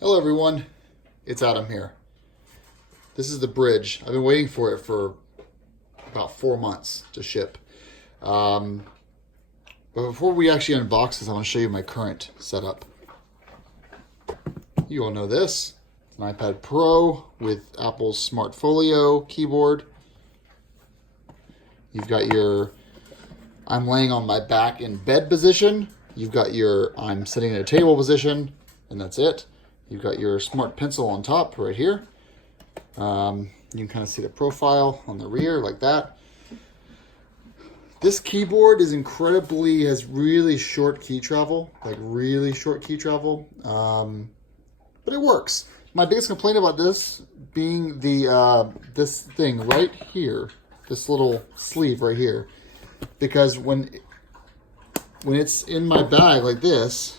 Hello everyone, it's Adam here. This is the Brydge. I've been waiting for it for about 4 months to ship. But before we actually unbox this, I want to show you my current setup. You all know this. It's an iPad Pro with Apple's Smart Folio keyboard. You've got your I'm laying on my back in bed position. You've got your I'm sitting at a table position, and that's it. You've got your smart pencil on top right here. You can kind of see the profile on the rear like that. This keyboard is has really short key travel, but it works. My biggest complaint about this being this thing right here, this little sleeve right here, because when it's in my bag like this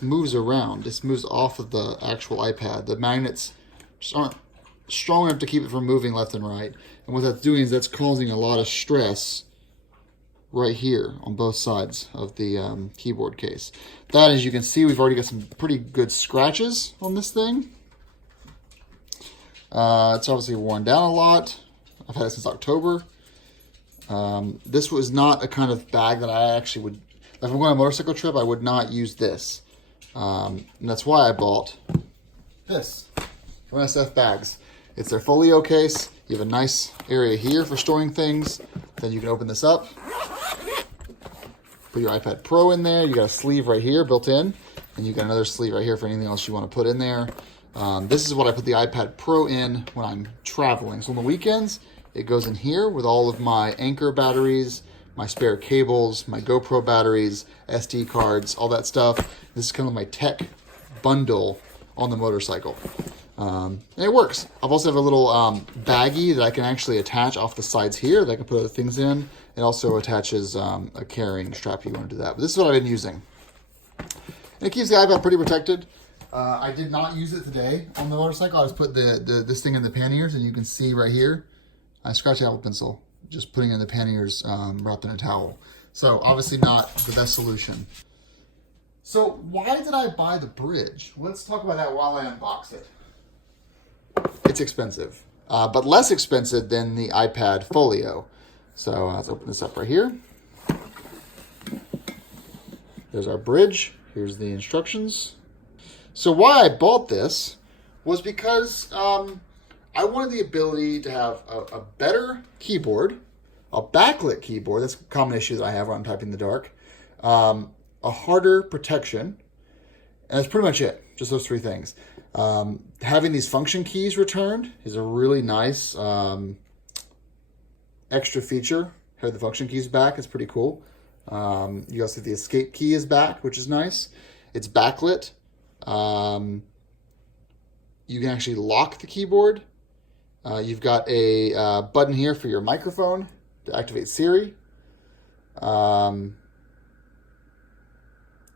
moves around. This moves off of the actual iPad. The magnets just aren't strong enough to keep it from moving left and right. And what that's doing is that's causing a lot of stress right here on both sides of the keyboard case. That, as you can see, we've already got some pretty good scratches on this thing. It's obviously worn down a lot. I've had it since October. This was not a kind of bag that I actually would, if I'm going on a motorcycle trip, I would not use this. And that's why I bought this from SF Bags. It's their Folio case. You have a nice area here for storing things. Then you can open this up, put your iPad Pro in there. You got a sleeve right here built in, and you got another sleeve right here for anything else you want to put in there. This is what I put the iPad Pro in when I'm traveling. So on the weekends, it goes in here with all of my Anchor batteries, my spare cables, my GoPro batteries, SD cards, all that stuff. This is kind of my tech bundle on the motorcycle. And it works. I've also have a little baggie that I can actually attach off the sides here that I can put other things in. It also attaches a carrying strap if you want to do that. But this is what I've been using. And it keeps the iPad pretty protected. I did not use it today on the motorcycle. I just put this thing in the panniers, and you can see right here, I scratched the Apple Pencil, just putting it in the panniers wrapped in a towel. So obviously not the best solution. So why did I buy the Brydge? Let's talk about that while I unbox it. It's expensive, but less expensive than the iPad Folio. So let's open this up right here. There's our Brydge. Here's the instructions. So why I bought this was because I wanted the ability to have a better keyboard, a backlit keyboard. That's a common issue that I have when I'm typing in the dark. A harder protection. And that's pretty much it. Just those three things. Having these function keys returned is a really nice extra feature. Have the function keys back. It's pretty cool. You also see the escape key is back, which is nice. It's backlit. You can actually lock the keyboard. You've got a button here for your microphone to activate Siri.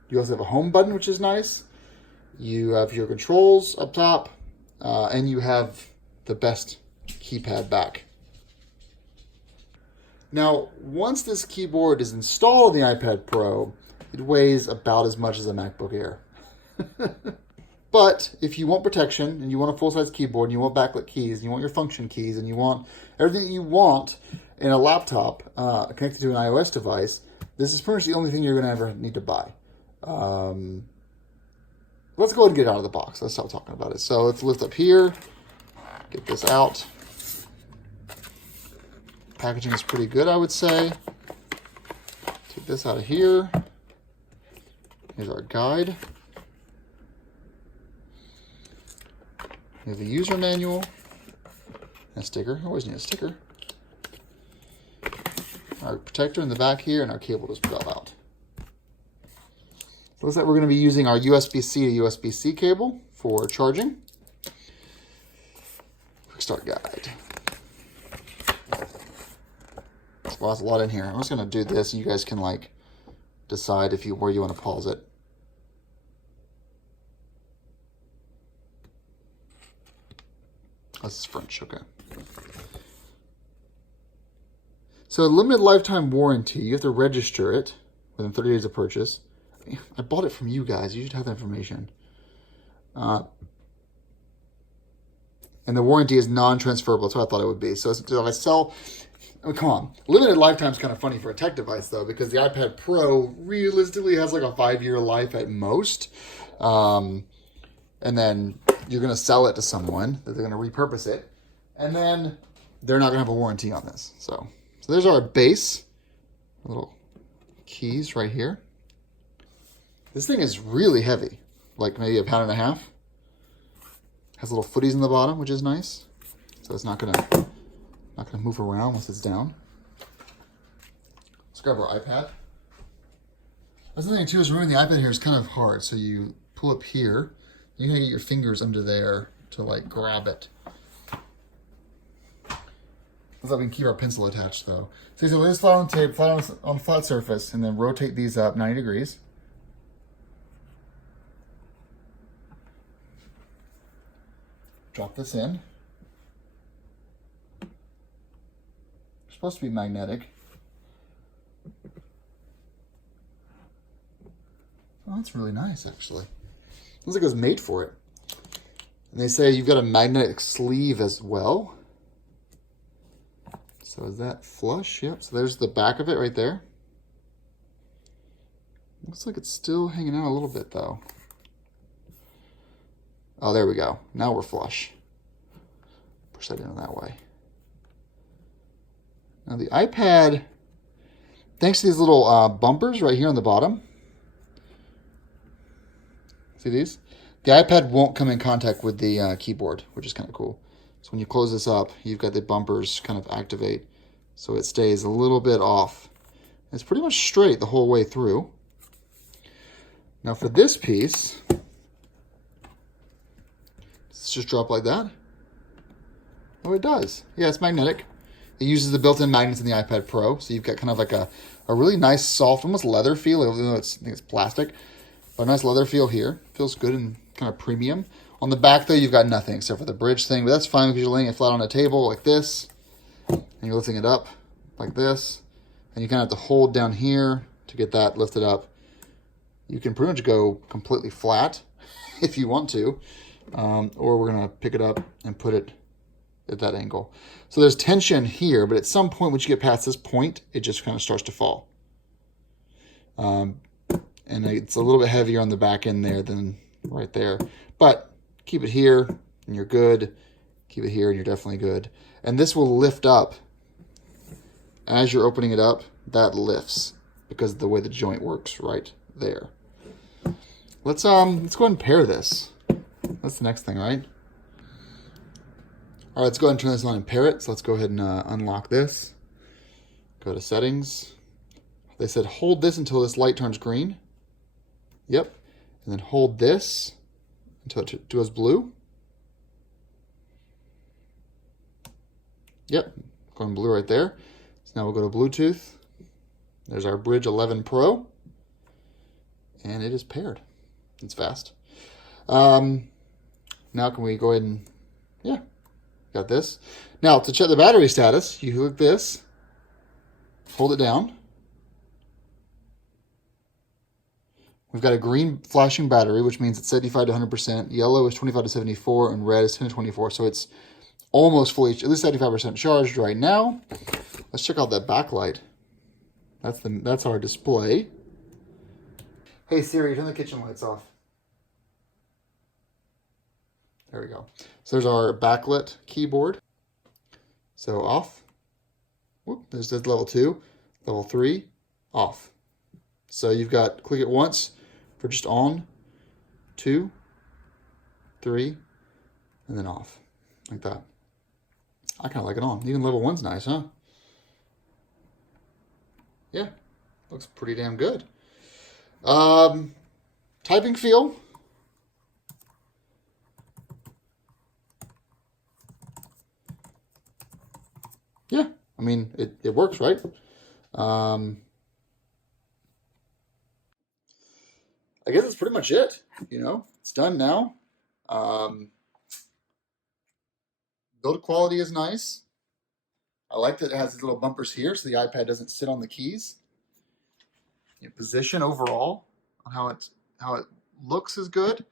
You also have a home button, which is nice. You have your controls up top, and you have the best keypad back. Now, once this keyboard is installed in the iPad Pro, it weighs about as much as a MacBook Air. But if you want protection, and you want a full-size keyboard, and you want backlit keys, and you want your function keys, and you want everything that you want in a laptop connected to an iOS device, this is pretty much the only thing you're going to ever need to buy. Let's go ahead and get it out of the box. Let's stop talking about it. So let's lift up here, get this out. Packaging is pretty good, I would say. Take this out of here. Here's our guide. Here's the user manual. And a sticker. I always need a sticker. Our protector in the back here, and our cable just fell out. So looks like we're going to be using our USB-C to USB-C cable for charging. Quick start guide. Well, that's a lot in here. I'm just going to do this, and you guys can like decide where you want to pause it. This is French, okay. So a limited lifetime warranty, you have to register it within 30 days of purchase. I bought it from you guys. You should have that information. And the warranty is non-transferable. That's what I thought it would be. So if I sell, I mean, come on. Limited lifetime is kind of funny for a tech device, though, because the iPad Pro realistically has like a 5-year life at most. And then you're going to sell it to someone that they're going to repurpose it. And then they're not going to have a warranty on this. So there's our base. Little keys right here. This thing is really heavy, like maybe 1.5 pounds. Has little footies in the bottom, which is nice. So it's not gonna move around once it's down. Let's grab our iPad. That's the thing too, is removing the iPad here is kind of hard. So you pull up here, you're gonna get your fingers under there to like grab it. Let's we can keep our pencil attached though. So lay this flat on tape, flat on a flat surface, and then rotate these up 90 degrees. Drop this in. It's supposed to be magnetic. Oh, that's really nice, actually. Looks like it was made for it. And they say you've got a magnetic sleeve as well. So is that flush? Yep. So there's the back of it right there. Looks like it's still hanging out a little bit, though. Oh, there we go. Now we're flush. Push that in that way. Now the iPad, thanks to these little bumpers right here on the bottom. See these? The iPad won't come in contact with the keyboard, which is kind of cool. So when you close this up, you've got the bumpers kind of activate, so it stays a little bit off. It's pretty much straight the whole way through. Now for this piece, does it just drop like that? Oh, it does. Yeah, it's magnetic. It uses the built-in magnets in the iPad Pro, so you've got kind of like a really nice, soft, almost leather feel, even though I think it's plastic. But a nice leather feel here. Feels good and kind of premium. On the back, though, you've got nothing except for the Brydge thing, but that's fine because you're laying it flat on a table like this, and you're lifting it up like this, and you kind of have to hold down here to get that lifted up. You can pretty much go completely flat if you want to, or we're going to pick it up and put it at that angle. So there's tension here, but at some point, once you get past this point, it just kind of starts to fall. And it's a little bit heavier on the back end there than right there. But keep it here, and you're good. Keep it here, and you're definitely good. And this will lift up. As you're opening it up, that lifts because of the way the joint works right there. Let's go ahead and pair this. That's the next thing, right? All right, let's go ahead and turn this on and pair it. So let's go ahead and unlock this. Go to settings. They said hold this until this light turns green. Yep. And then hold this until it goes blue. Yep, going blue right there. So now we'll go to Bluetooth. There's our Brydge 11 Pro. And it is paired. It's fast. Now can we go ahead and, yeah, got this. Now to check the battery status, you hook this, hold it down. We've got a green flashing battery, which means it's 75 to 100%. Yellow is 25 to 74, and red is 10 to 24. So it's almost fully, at least 75% charged right now. Let's check out that backlight. That's our display. Hey Siri, turn the kitchen lights off. There we go. So there's our backlit keyboard. So off. Whoop, there's level 2. Level 3, off. So you've got, click it once for just on, 2, 3, and then off, like that. I kind of like it on. Even level 1's nice, huh? Yeah, looks pretty damn good. Typing feel. Yeah, I mean, it works, right? I guess that's pretty much it. You know, it's done now. Build quality is nice. I like that it has these little bumpers here so the iPad doesn't sit on the keys. Position overall on how it looks is good.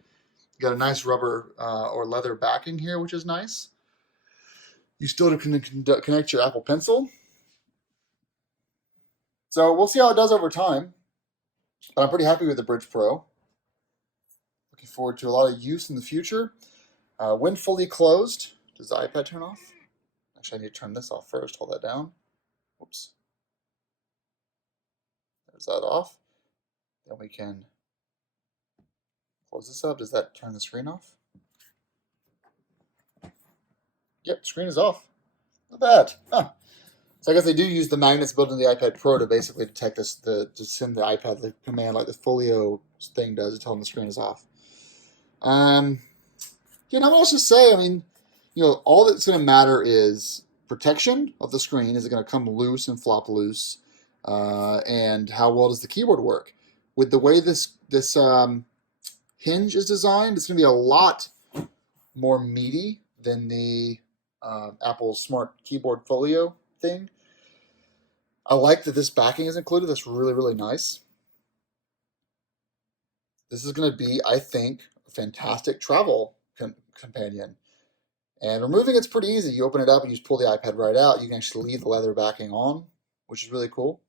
You got a nice rubber or leather backing here, which is nice. You still can connect your Apple Pencil. So we'll see how it does over time. But I'm pretty happy with the Brydge Pro. Looking forward to a lot of use in the future. When fully closed, does the iPad turn off? Actually, I need to turn this off first. Hold that down. Whoops. There's that off. Then we can close this up. Does that turn the screen off? Yep, screen is off. Not bad. Huh. So I guess they do use the magnets built in the iPad Pro to basically detect this, to send the iPad the command like the Folio thing does to tell them the screen is off. Not much to say. I mean, all that's going to matter is protection of the screen. Is it going to come loose and flop loose? And how well does the keyboard work? With the way this hinge is designed, it's going to be a lot more meaty than the Apple Smart Keyboard Folio thing. I like that this backing is included. That's really, really nice. This is going to be, I think, a fantastic travel companion. And removing it's pretty easy. You open it up and you just pull the iPad right out. You can actually leave the leather backing on, which is really cool.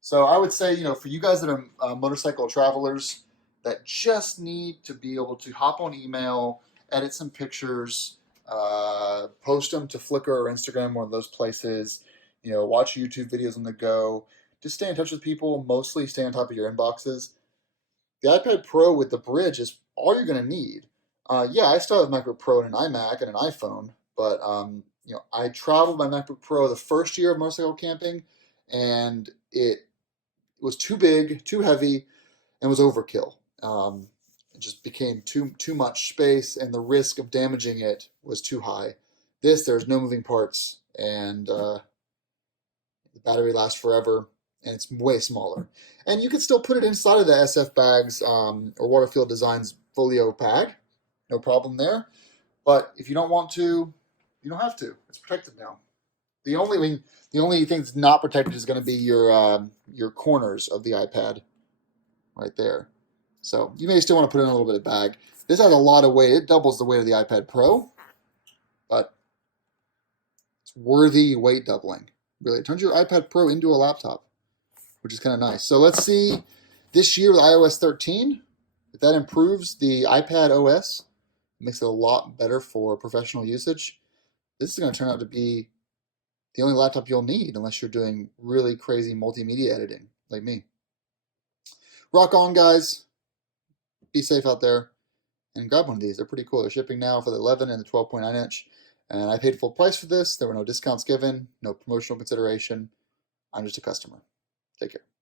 So I would say, for you guys that are motorcycle travelers that just need to be able to hop on email, edit some pictures, post them to Flickr or Instagram, one of those places, watch YouTube videos on the go, just stay in touch with people, mostly stay on top of your inboxes. The iPad Pro with the Brydge is all you're going to need. I still have a MacBook Pro and an iMac and an iPhone, but I traveled my MacBook Pro the first year of motorcycle camping, and it was too big, too heavy, and was overkill. It just became too much space, and the risk of damaging it was too high. There's no moving parts, and the battery lasts forever, and it's way smaller. And you can still put it inside of the SF Bags or Waterfield Designs Folio bag. No problem there. But if you don't want to, you don't have to. It's protected now. The only thing that's not protected is going to be your corners of the iPad right there. So you may still want to put in a little bit of bag. This has a lot of weight. It doubles the weight of the iPad Pro, but it's worthy weight doubling. Really, it turns your iPad Pro into a laptop, which is kind of nice. So let's see this year with iOS 13, if that improves the iPad OS, makes it a lot better for professional usage. This is going to turn out to be the only laptop you'll need unless you're doing really crazy multimedia editing like me. Rock on, guys. Be safe out there and grab one of these. They're pretty cool. They're shipping now for the 11 and the 12.9 inch. And I paid full price for this. There were no discounts given, no promotional consideration. I'm just a customer. Take care.